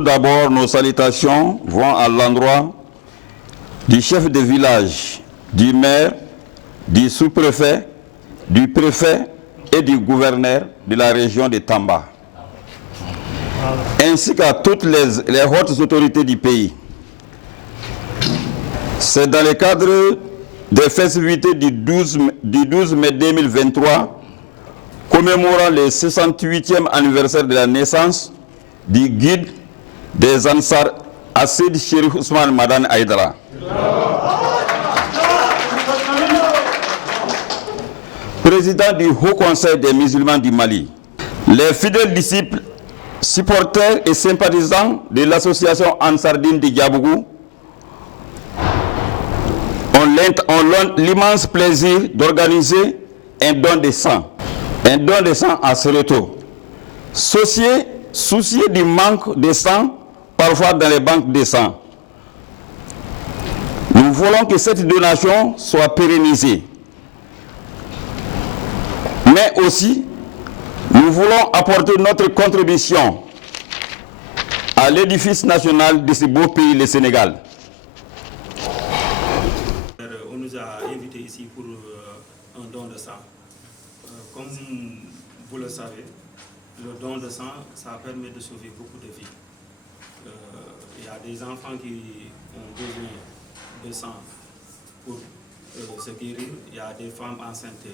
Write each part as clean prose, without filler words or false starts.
Tout d'abord, nos salutations vont à l'endroit du chef de village, du maire, du sous-préfet, du préfet et du gouverneur de la région de Tamba, ainsi qu'à toutes les hautes autorités du pays. C'est dans le cadre des festivités du 12 mai 2023, commémorant le 68e anniversaire de la naissance du guide des Ansar, Assid Chérif Ousmane Madani Aïdara. Président du Haut Conseil des musulmans du Mali. Les fidèles disciples, supporters et sympathisants de l'association Ansardine de Diabougou ont l'immense plaisir d'organiser un don de sang. Un don de sang à Soweto. Soucié du manque de sang, parfois dans les banques de sang. Nous voulons que cette donation soit pérennisée. Mais aussi, nous voulons apporter notre contribution à l'édifice national de ce beau pays, le Sénégal. On nous a invités ici pour un don de sang. Comme vous le savez, le don de sang, ça permet de sauver beaucoup de vies. Il y a des enfants qui ont besoin de sang pour se guérir. Il y a des femmes enceintes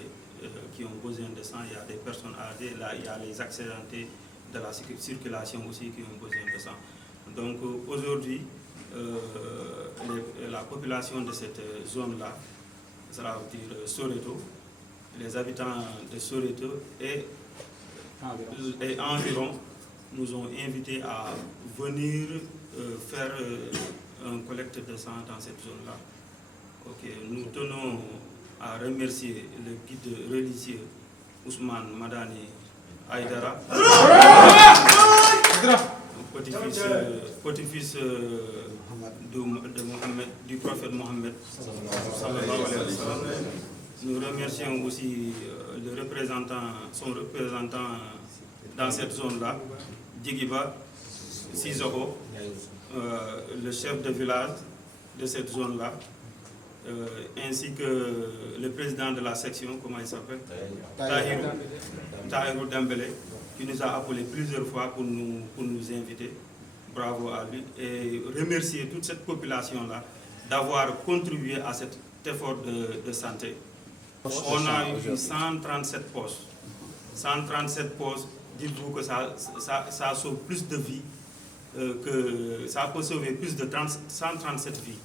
qui ont besoin de sang. Il y a des personnes âgées. Là, il y a les accidentés de la circulation aussi qui ont besoin de sang. Donc aujourd'hui, la population de cette zone-là, ça veut dire Soweto, les habitants de Soweto et environ nous ont invités à venir faire un collecte de sang dans cette zone-là. Okay. Nous tenons à remercier le guide religieux Ousmane Madani Aïdara, petit-fils du prophète Mohammed. Nous remercions aussi son représentant dans cette zone-là, Djigiba Sissoko, le chef de village de cette zone-là, ainsi que le président de la section, comment il s'appelle, Tahirou Dembélé, qui nous a appelés plusieurs fois pour nous inviter. Bravo à lui. Et remercier toute cette population-là d'avoir contribué à cet effort de santé. On a eu 137 postes. 137 postes, dites-vous que ça sauve plus de vies, ça peut sauver plus de 137 vies.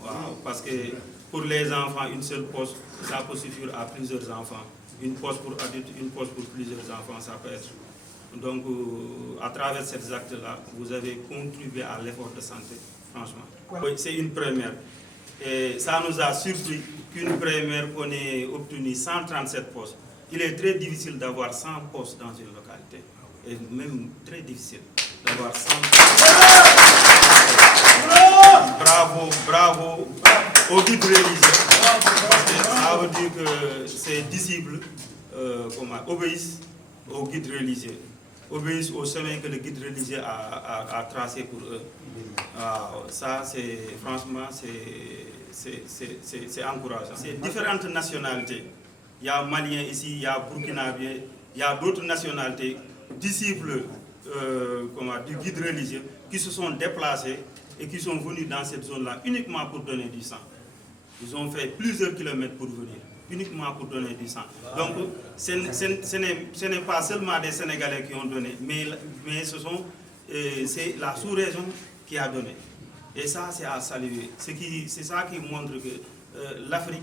Wow. Parce que pour les enfants, une seule poste, ça peut suffire à plusieurs enfants. Une poste pour adultes, une poste pour plusieurs enfants, ça peut être. Donc, à travers ces actes-là, vous avez contribué à l'effort de santé, franchement. Oui, c'est une première. Et ça nous a surpris qu'une première qu'on ait obtenu 137 postes. Il est très difficile d'avoir 100 postes dans une localité. Et même très difficile d'avoir 100 postes. Bravo aux guides religieux. Ça veut dire que ces disciples obéissent aux guides religieux, obéissent au chemin que le guide religieux a tracé pour eux. Ça, franchement, c'est encourageant. C'est différentes nationalités. Il y a Maliens ici, il y a Burkinabés, il y a d'autres nationalités, disciples du guide religieux, qui se sont déplacés et qui sont venus dans cette zone-là uniquement pour donner du sang. Ils ont fait plusieurs kilomètres pour venir, uniquement pour donner du sang. Donc, ce n'est pas seulement des Sénégalais qui ont donné, mais c'est la sous-région qui a donné. Et ça, c'est à saluer. C'est ça qui montre que l'Afrique,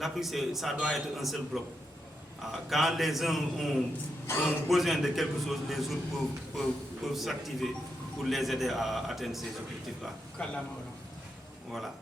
l'Afrique, ça doit être un seul bloc. Quand les uns ont besoin de quelque chose, les autres peuvent s'activer pour les aider à atteindre ces objectifs-là. Voilà.